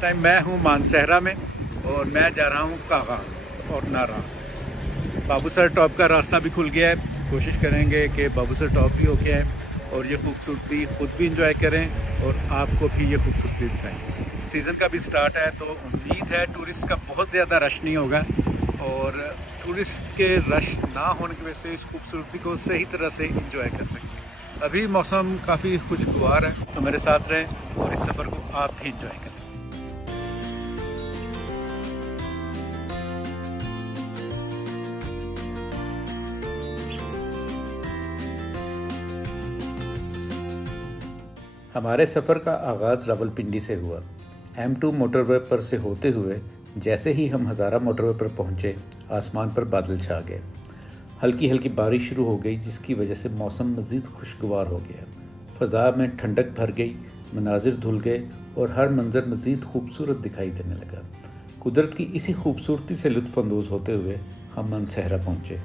इस टाइम मैं हूँ मानसहरा में और मैं जा रहा हूँ कागा और नारान। बाबूसर टॉप का रास्ता भी खुल गया है। कोशिश करेंगे कि बाबूसर टॉप भी होके आए और ये खूबसूरती खुद भी इंजॉय करें और आपको भी ये खूबसूरती दिखाएं। सीज़न का भी स्टार्ट है तो उम्मीद है टूरिस्ट का बहुत ज़्यादा रश नहीं होगा और टूरिस्ट के रश ना होने की वजह से इस खूबसूरती को सही तरह से इंजॉय कर सकें। अभी मौसम काफ़ी खुशगवार है तो मेरे साथ रहें और इस सफ़र को आप भी इंजॉय करें। हमारे सफ़र का आगाज़ रावलपिंडी से हुआ। M2 मोटरवे पर से होते हुए जैसे ही हम हज़ारा मोटरवे पर पहुँचे, आसमान पर बादल छा गए। हल्की हल्की बारिश शुरू हो गई जिसकी वजह से मौसम मज़ीद खुशगवार हो गया। फ़ज़ा में ठंडक भर गई, मनाजिर धुल गए और हर मंज़र मज़ीद खूबसूरत दिखाई देने लगा। कुदरत की इसी खूबसूरती से लुत्फ़अंदोज़ होते हुए हम मानसहरा पहुँचे।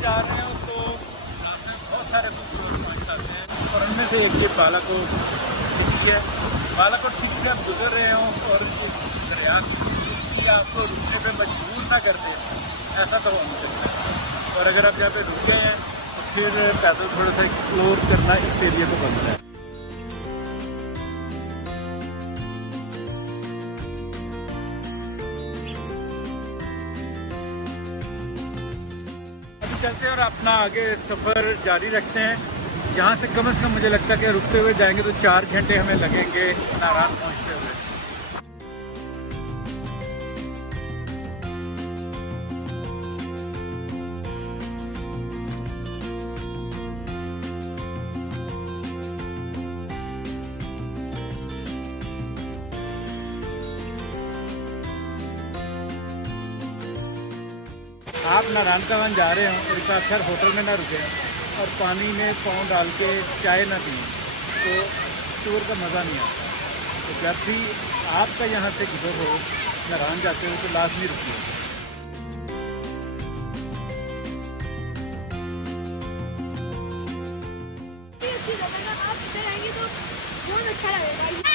जा रहे हैं तो रास्ते में बहुत सारे खूबसूरत पॉइंट्स आते हैं और उनमें से एक ये बालाकोट सिटी है। बालाकोट सिटी से आप गुजर रहे हो और इस दरिया की आपको रुकने पे मजबूर ना कर दे, ऐसा तो हो नहीं सकता। और अगर आप यहाँ पे रुक गए हैं तो फिर पैदल थोड़ा सा एक्सप्लोर करना इस एरिया को बनता है। चलते हैं और अपना आगे सफ़र जारी रखते हैं। यहाँ से कम मुझे लगता है कि रुकते हुए जाएंगे तो 4 घंटे हमें लगेंगे नारान पहुँचते हुए। आप नारायण कावन जा रहे हो और इस अक्सर होटल में ना रुकें और पानी में पाँव डाल के चाय ना पिए तो टूर का मज़ा नहीं आता। तो जब भी आपका यहाँ से गुजर हो नारायण जाते हो तो लाजमी रुकिए। बहुत अच्छा लगेगा।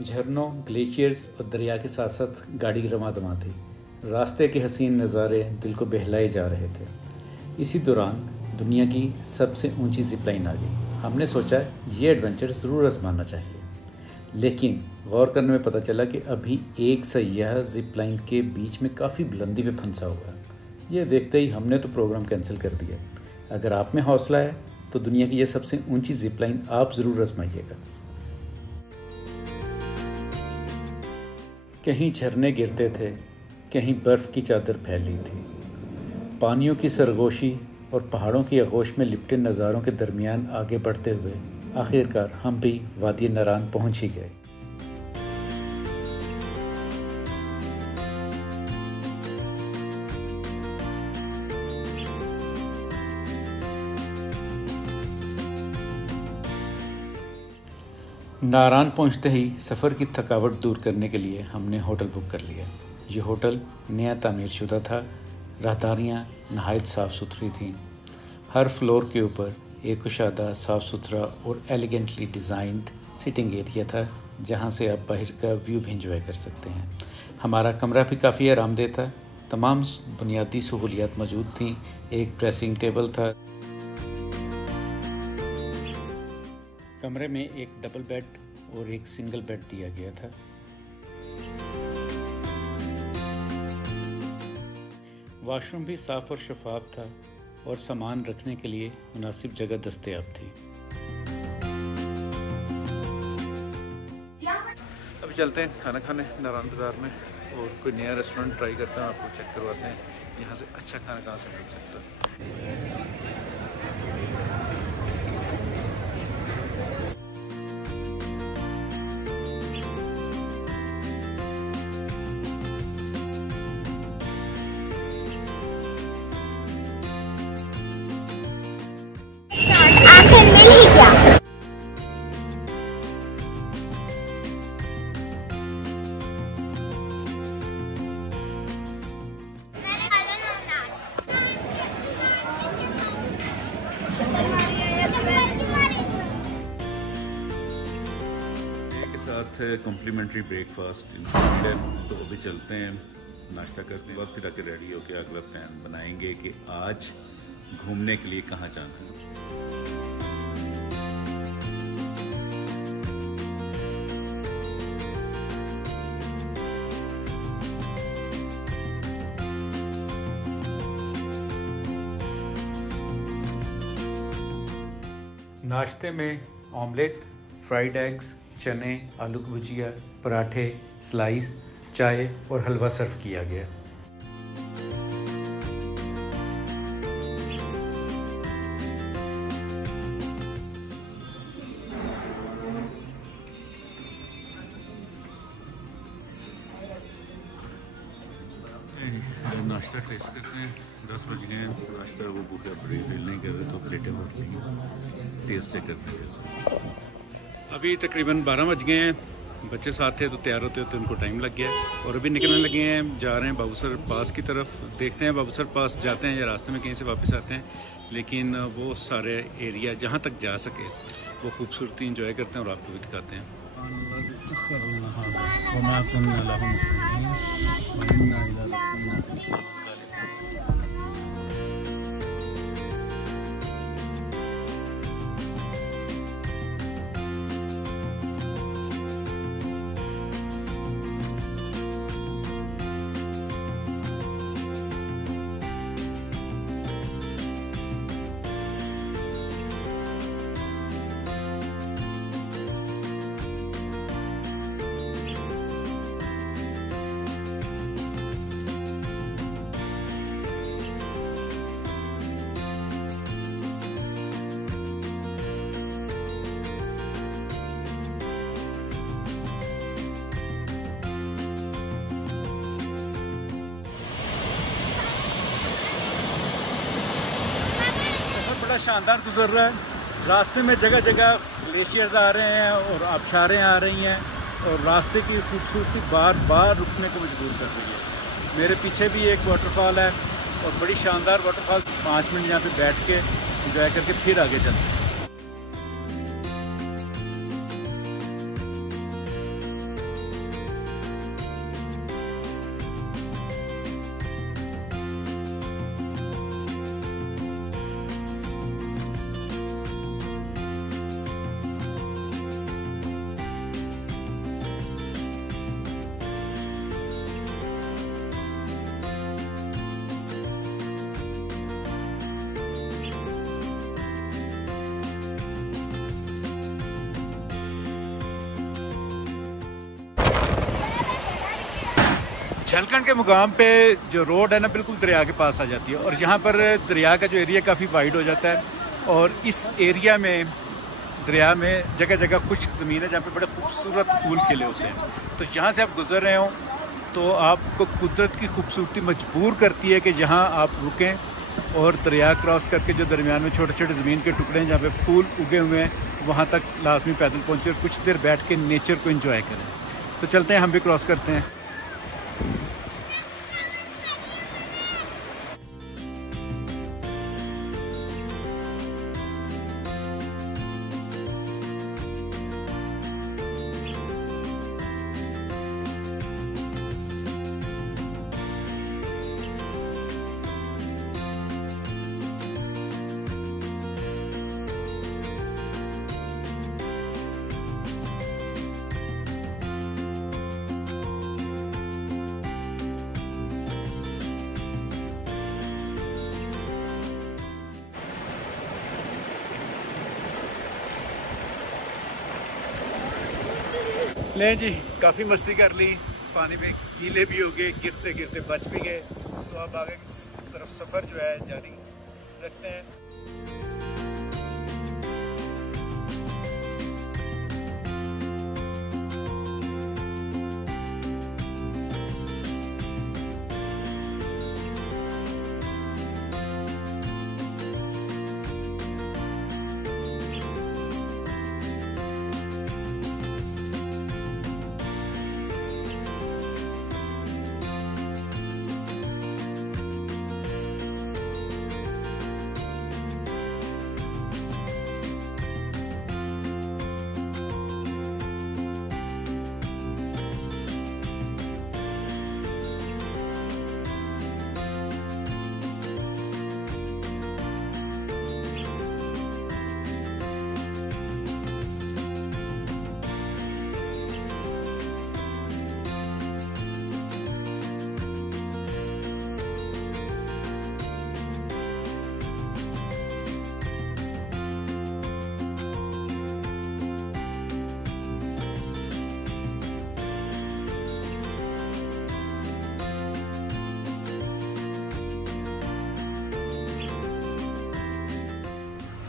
झरनों, ग्लेशियर्स और दरिया के साथ साथ गाड़ी रवां दवां थी। रास्ते के हसीन नज़ारे दिल को बहलाए जा रहे थे। इसी दौरान दुनिया की सबसे ऊंची ज़िप-लाइन आ गई। हमने सोचा ये एडवेंचर ज़रूर आजमाना चाहिए, लेकिन गौर करने में पता चला कि अभी एक सयाह ज़िप-लाइन के बीच में काफ़ी बुलंदी पे फंसा हुआ है। ये देखते ही हमने तो प्रोग्राम कैंसिल कर दिया। अगर आप में हौसला है तो दुनिया की यह सबसे ऊँची ज़िप-लाइन आप ज़रूर आजमाइएगा। कहीं झरने गिरते थे, कहीं बर्फ़ की चादर फैली थी। पानियों की सरगोशी और पहाड़ों की आगोश में लिपटे नज़ारों के दरमियान आगे बढ़ते हुए आखिरकार हम भी वादी नारान पहुंच ही गए। नारान पहुंचते ही सफ़र की थकावट दूर करने के लिए हमने होटल बुक कर लिया। ये होटल नया तामीर शुदा था। राहदारियाँ नहायत साफ़ सुथरी थीं। हर फ्लोर के ऊपर एक कुशादा, साफ़ सुथरा और एलिगेंटली डिज़ाइंड सिटिंग एरिया था जहाँ से आप बाहर का व्यू भी इंजॉय कर सकते हैं। हमारा कमरा भी काफ़ी आरामदेह था। तमाम बुनियादी सहूलियात मौजूद थीं। एक ड्रेसिंग टेबल था। कमरे में एक डबल बेड और एक सिंगल बेड दिया गया था। वॉशरूम भी साफ़ और शफाफ था और सामान रखने के लिए मुनासिब जगह दस्तयाब थी। अभी चलते हैं खाना खाने नारान बाज़ार में और कोई नया रेस्टोरेंट ट्राई करते हैं, आपको चेक करवाते हैं यहाँ से अच्छा खाना कहाँ से मिल सकता है। आखिर मिल ही गया। साथ कॉम्प्लीमेंट्री ब्रेकफास्ट इंक्लूडेड। तो अभी चलते हैं, नाश्ता करते हैं, फिर आके रेडी होकर अगला प्लान बनाएंगे कि आज घूमने के लिए कहाँ जाना है। नाश्ते में ऑमलेट, फ्राइड एग्स, चने, आलू की भुजिया, पराठे, स्लाइस, चाय और हलवा सर्व किया गया। नाश्ता टेस्ट करते हैं। 10 बज गए हैं, नाश्ता वो भूखा बड़ी फील नहीं कर रहे तो प्लेटें भर ली, टेस्ट करते हैं। अभी तकरीबन 12 बज गए हैं, बच्चे साथ थे तो तैयार होते होते उनको टाइम लग गया और अभी निकलने लगे हैं, जा रहे हैं बाबूसर पास की तरफ। देखते हैं बाबूसर पास जाते हैं या रास्ते में कहीं से वापस आते हैं, लेकिन वो सारे एरिया जहाँ तक जा सके वो खूबसूरती इंजॉय करते हैं और आपको भी दिखाते हैं। बड़ा शानदार गुजर रहा है। रास्ते में जगह जगह ग्लेशियर्स आ रहे हैं और आबशारें आ रही हैं और रास्ते की खूबसूरती बार बार रुकने को मजबूर कर रही है। मेरे पीछे भी एक वाटरफॉल है और बड़ी शानदार वाटरफॉल। 5 मिनट यहाँ पे बैठ के इंजॉय करके फिर आगे चलते हैं। झलकंड के मुकाम पे जो रोड है ना बिल्कुल दरिया के पास आ जाती है और यहाँ पर दरिया का जो एरिया काफ़ी वाइड हो जाता है और इस एरिया में दरिया में जगह जगह खुश्क ज़मीन है जहाँ पे बड़े खूबसूरत फूल खिले होते हैं। तो जहाँ से आप गुजर रहे हो तो आपको कुदरत की खूबसूरती मजबूर करती है कि जहाँ आप रुकें और दरिया क्रॉस करके जो दरमियान में छोटे छोटे ज़मीन के टुकड़े हैं जहाँ पे फूल उगे हुए हैं वहाँ तक लाजमी पैदल पहुँचे और कुछ देर बैठ के नेचर को एंजॉय करें। तो चलते हैं, हम भी क्रॉस करते हैं। ले जी, काफ़ी मस्ती कर ली, पानी में गीले भी हो गए, गिरते गिरते बच भी गए। तो तो अब आगे की तरफ सफ़र जो है जारी रखते हैं।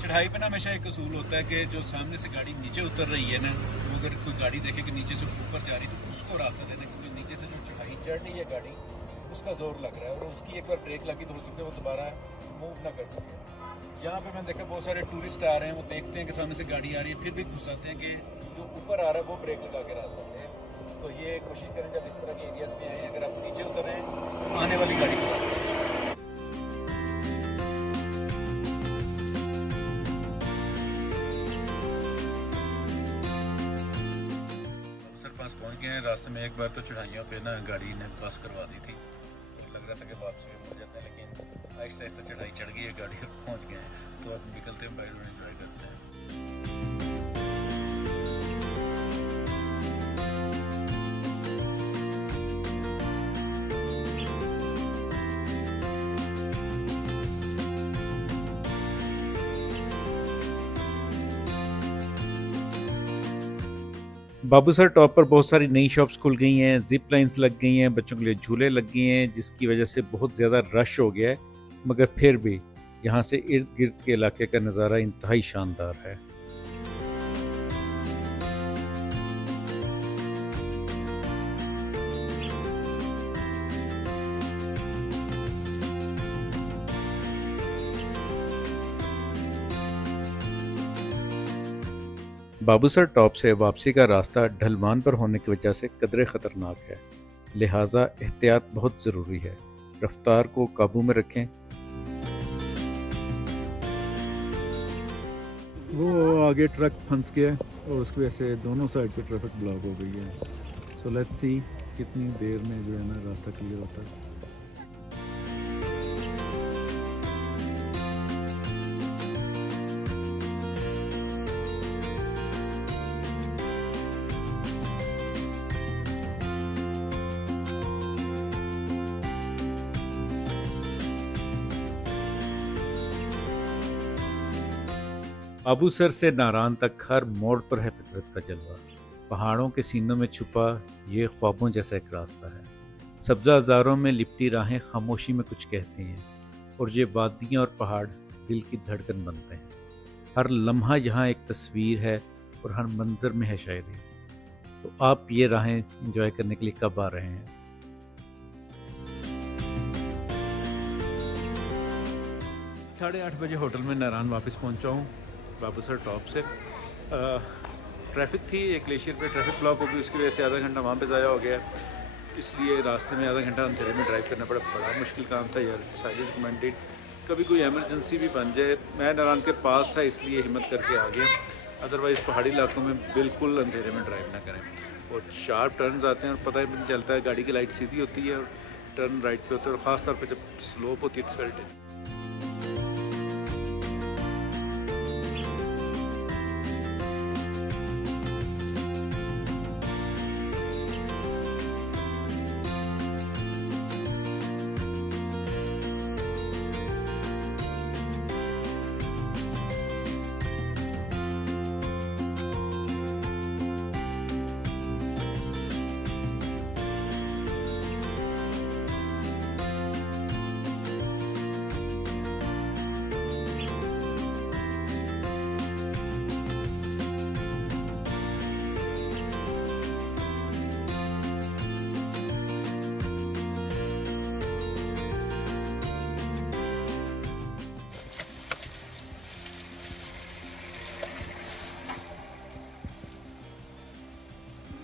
चढ़ाई पे ना हमेशा एक असूल होता है कि जो सामने से गाड़ी नीचे उतर रही है ना, तो अगर कोई गाड़ी देखे कि नीचे से ऊपर जा रही तो उसको रास्ता देना, क्योंकि नीचे से जो चढ़ाई चढ़ रही है गाड़ी उसका जोर लग रहा है और उसकी एक बार ब्रेक लगी तो हो सकता है वो दोबारा मूव ना कर सके। यहाँ पे मैंने देखा बहुत सारे टूरिस्ट आ रहे हैं, वो देखते हैं कि सामने से गाड़ी आ रही है, फिर भी घुसाते हैं कि जो ऊपर आ रहा है वो ब्रेक लगा के रास्ता दे। तो ये कोशिश करें जब इस तरह के एरियाज में आए, अगर आप नीचे उतर रहे हैं आने वाली गाड़ी को रास्ता दें। पहुंच गए हैं। रास्ते में एक बार तो चढ़ाइयों पे ना गाड़ी ने बस करवा दी थी, तो लग रहा था कि वापसी में मुड़ जाते हैं, लेकिन आहिस्ता आहिस्ता चढ़ाई चढ़ गई है गाड़ी और पहुंच गए हैं। तो अब निकलते हैं, बाइक एंजॉय करते हैं। बाबूसर टॉप पर बहुत सारी नई शॉप्स खुल गई हैं, जिप लाइंस लग गई हैं, बच्चों के लिए झूले लग गए हैं, जिसकी वजह से बहुत ज़्यादा रश हो गया है। मगर फिर भी यहाँ से इर्द गिर्द के इलाके का नज़ारा इंतहाई शानदार है। बाबूसर टॉप से वापसी का रास्ता ढलवान पर होने की वजह से कदरे ख़तरनाक है, लिहाजा एहतियात बहुत ज़रूरी है। रफ्तार को काबू में रखें। वो आगे ट्रक फंस गया और उसकी वजह से दोनों साइड पे ट्रैफिक ब्लॉक हो गई है। सो लेट्स सी कितनी देर में जो है ना रास्ता क्लियर होता है। बाबूसर से नारान तक हर मोड़ पर है फितरत का जलवा। पहाड़ों के सीनों में छुपा ये ख्वाबों जैसा एक रास्ता है। सब्ज़ा हज़ारों में लिपटी राहें खामोशी में कुछ कहती हैं, और ये वादियाँ और पहाड़ दिल की धड़कन बनते हैं। हर लम्हा यहाँ एक तस्वीर है और हर मंजर में है शायरी। तो आप ये राहें एंजॉय करने के लिए कब आ रहे हैं? 8:30 बजे होटल में नारान वापस पहुँचा हूँ बाबूसर टॉप से। ट्रैफिक थी, एक ग्लेशियर पे ट्रैफिक ब्लॉक हो गई, उसकी वजह से आधा घंटा वहाँ पे ज़ाया हो गया, इसलिए रास्ते में आधा घंटा अंधेरे में ड्राइव करना पड़ा। बड़ा मुश्किल काम था यार, साइड रिकमेंडेड। कभी कोई एमरजेंसी भी बन जाए, मैं नारान के पास था इसलिए हिम्मत करके आ गया, अदरवाइज़ पहाड़ी इलाकों में बिल्कुल अंधेरे में ड्राइव ना करें। और शार्प टर्न्स आते हैं और पता ही नहीं चलता है, गाड़ी की लाइट सीधी होती है और टर्न राइट पे होता है, और ख़ासतौर पर जब स्लोप होती है इट्स वेरी डेंजरस।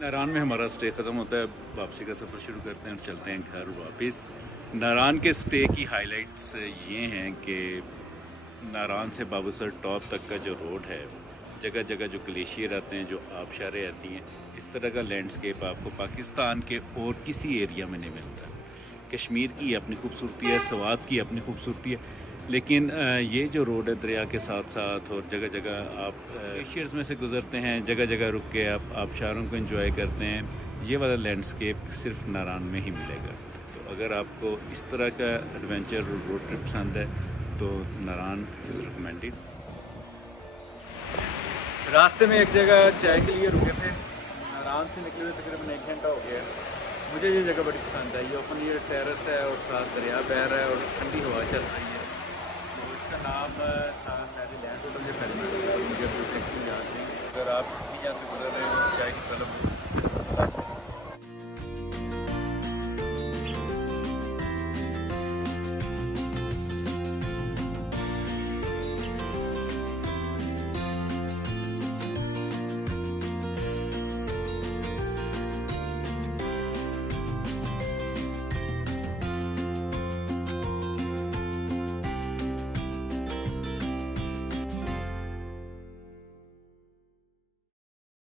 नारान में हमारा स्टे ख़त्म होता है, वापसी का सफ़र शुरू करते हैं और चलते हैं घर वापस। नारान के स्टे की हाइलाइट्स ये हैं कि नारान से बाबूसर टॉप तक का जो रोड है, जगह जगह जो ग्लेशियर आते हैं, जो आबशारें आती हैं, इस तरह का लैंडस्केप आपको पाकिस्तान के और किसी एरिया में नहीं मिलता। कश्मीर की अपनी खूबसूरती है, सवात की अपनी खूबसूरती है, लेकिन ये जो रोड है दरिया के साथ साथ और जगह जगह आप ग्लेशियर्स में से गुजरते हैं, जगह जगह रुक के आप आबशारों को एंजॉय करते हैं। ये वाला लैंडस्केप सिर्फ नारान में ही मिलेगा। तो अगर आपको इस तरह का एडवेंचर रोड ट्रिप पसंद है तो नारान इज़ रिकमेंडेड। रास्ते में एक जगह चाय के लिए रुके थे। नारान से निकले हुए तकरीबन 1 घंटा हो गया। मुझे ये जगह बड़ी पसंद आई। ये ओपन एयर टेरेस है और साथ दरिया बह रहा है और ठंडी हवा चल रही है। तो इसका नाम था मैरीलैंड होटल। जो पहले मुझे याद नहीं। अगर आप यहाँ से गुजर रहे हो चाय की तलब